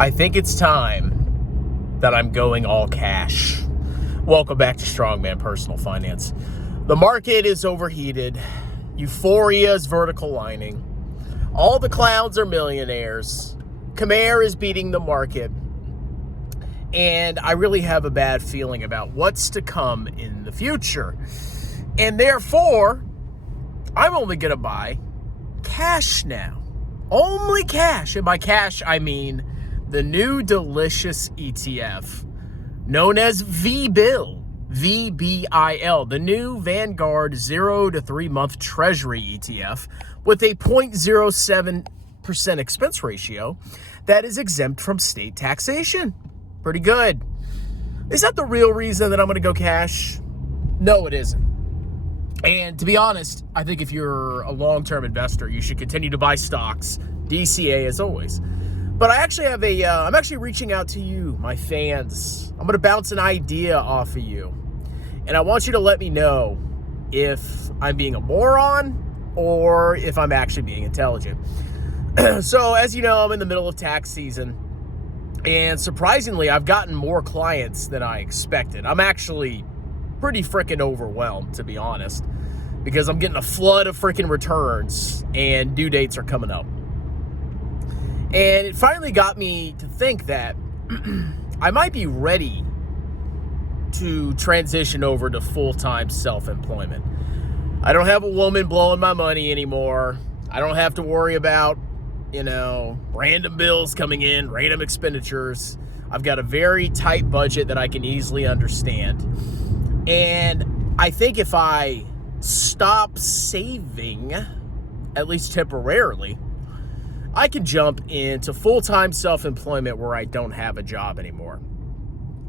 I think it's time that I'm going all cash. Welcome back to Strongman Personal Finance. The market is overheated. Euphoria is vertical lining. All the clowns are millionaires. Khmer is beating the market. And I really have a bad feeling about what's to come in the future. And therefore, I'm only going to buy cash now. Only cash. And by cash, I mean the new delicious ETF known as VBIL, VBIL, the new Vanguard 0 to 3 month Treasury ETF with a 0.07% expense ratio that is exempt from state taxation. Pretty good. Is that the real reason that I'm going to go cash? No, it isn't. And to be honest, I think if you're a long-term investor, you should continue to buy stocks, DCA as always. But I actually have I'm actually reaching out to you, my fans. I'm going to bounce an idea off of you. And I want you to let me know if I'm being a moron or if I'm actually being intelligent. So as you know, I'm in the middle of tax season. And surprisingly, I've gotten more clients than I expected. I'm actually pretty freaking overwhelmed, to be honest, because I'm getting a flood of freaking returns and due dates are coming up. And it finally got me to think that I might be ready to transition over to full-time self-employment. I don't have a woman blowing my money anymore. I don't have to worry about, random bills coming in, random expenditures. I've got a very tight budget that I can easily understand. And I think if I stop saving, at least temporarily, I can jump into full-time self-employment where I don't have a job anymore.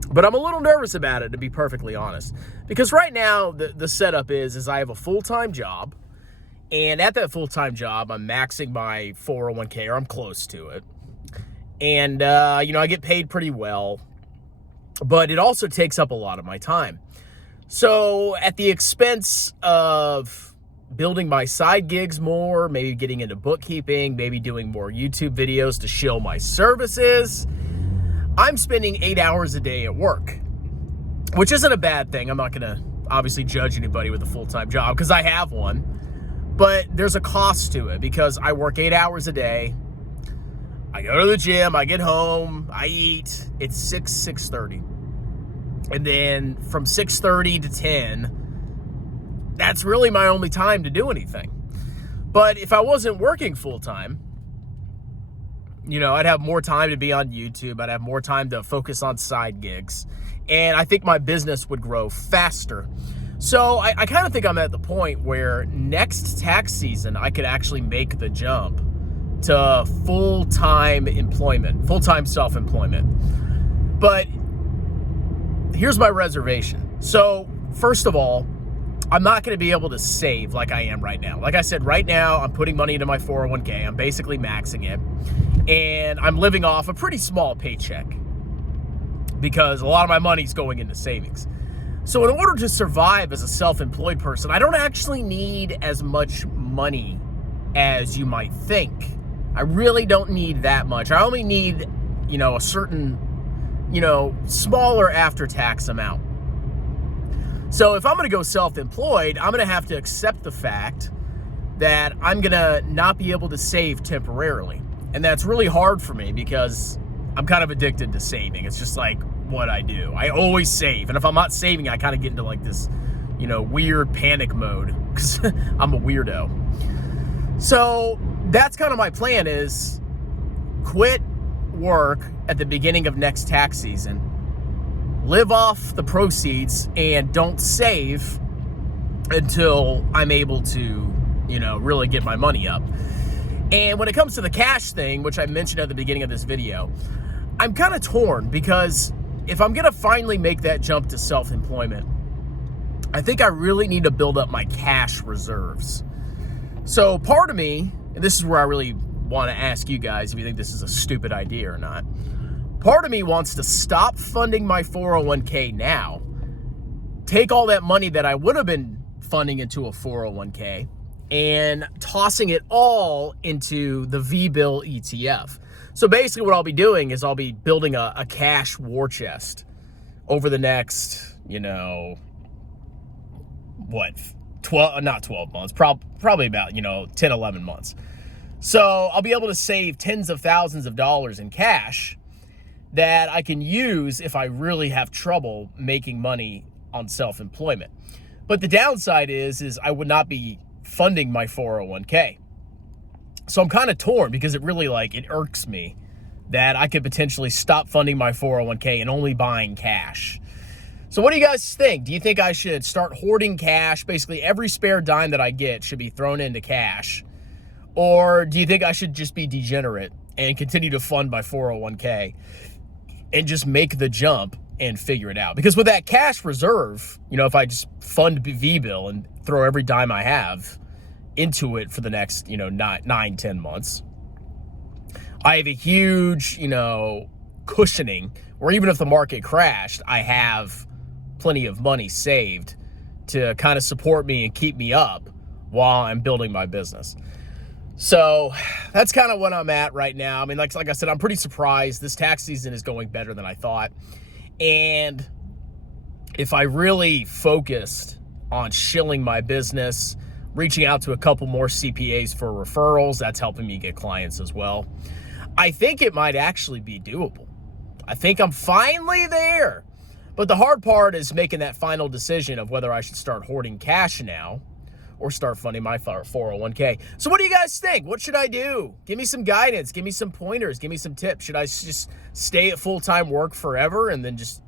But I'm a little nervous about it, to be perfectly honest. Because right now, the setup is I have a full-time job. And at that full-time job, I'm maxing my 401k, or I'm close to it. And, I get paid pretty well. But it also takes up a lot of my time. So at the expense of building my side gigs more, maybe getting into bookkeeping, maybe doing more YouTube videos to show my services, I'm spending 8 hours a day at work, which isn't a bad thing. I'm not going to obviously judge anybody with a full-time job because I have one, but there's a cost to it because I work 8 hours a day. I go to the gym, I get home, I eat. It's 6:30. And then from 6:30 to 10, that's really my only time to do anything. But if I wasn't working full-time, I'd have more time to be on YouTube. I'd have more time to focus on side gigs. And I think my business would grow faster. So I kind of think I'm at the point where next tax season, I could actually make the jump to full-time employment, full-time self-employment. But here's my reservation. So first of all, I'm not going to be able to save like I am right now. Like I said, right now, I'm putting money into my 401k. I'm basically maxing it. And I'm living off a pretty small paycheck because a lot of my money's going into savings. So in order to survive as a self-employed person, I don't actually need as much money as you might think. I really don't need that much. I only need, a certain, smaller after-tax amount. So if I'm going to go self-employed, I'm going to have to accept the fact that I'm going to not be able to save temporarily. And that's really hard for me because I'm kind of addicted to saving. It's just like what I do. I always save. And if I'm not saving, I kind of get into like this, weird panic mode because I'm a weirdo. So that's kind of my plan is quit work at the beginning of next tax season, live off the proceeds, and don't save until I'm able to, really get my money up. And when it comes to the cash thing, which I mentioned at the beginning of this video, I'm kind of torn because if I'm going to finally make that jump to self-employment, I think I really need to build up my cash reserves. So part of me, and this is where I really want to ask you guys if you think this is a stupid idea or not. Part of me wants to stop funding my 401k now, take all that money that I would have been funding into a 401k and tossing it all into the VBIL ETF. So basically what I'll be doing is I'll be building a cash war chest over the next, 12 months, probably about, 10, 11 months. So I'll be able to save tens of thousands of dollars in cash that I can use if I really have trouble making money on self-employment. But the downside is I would not be funding my 401k. So I'm kind of torn because it really it irks me that I could potentially stop funding my 401k and only buying cash. So what do you guys think? Do you think I should start hoarding cash? Basically every spare dime that I get should be thrown into cash. Or do you think I should just be degenerate and continue to fund my 401k and just make the jump and figure it out? Because with that cash reserve, if I just fund V-Bill and throw every dime I have into it for the next, 9-10 months, I have a huge, cushioning where even if the market crashed, I have plenty of money saved to kind of support me and keep me up while I'm building my business. So that's kind of what I'm at right now. I mean, like I said, I'm pretty surprised. This tax season is going better than I thought. And if I really focused on shilling my business, reaching out to a couple more CPAs for referrals, that's helping me get clients as well, I think it might actually be doable. I think I'm finally there. But the hard part is making that final decision of whether I should start hoarding cash now or start funding my 401k. So what do you guys think? What should I do? Give me some guidance. Give me some pointers. Give me some tips. Should I just stay at full-time work forever and then just,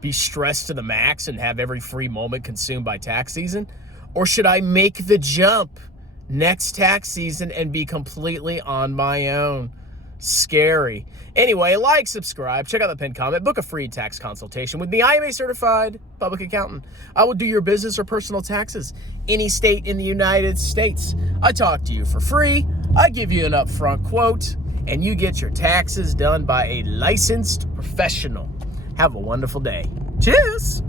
be stressed to the max and have every free moment consumed by tax season? Or should I make the jump next tax season and be completely on my own? Scary. Anyway, subscribe, check out the pinned comment, book a free tax consultation with me. I am a certified public accountant. I will do your business or personal taxes any state in the United States. I talk to you for free. I give you an upfront quote, and you get your taxes done by a licensed professional. Have a wonderful day. Cheers.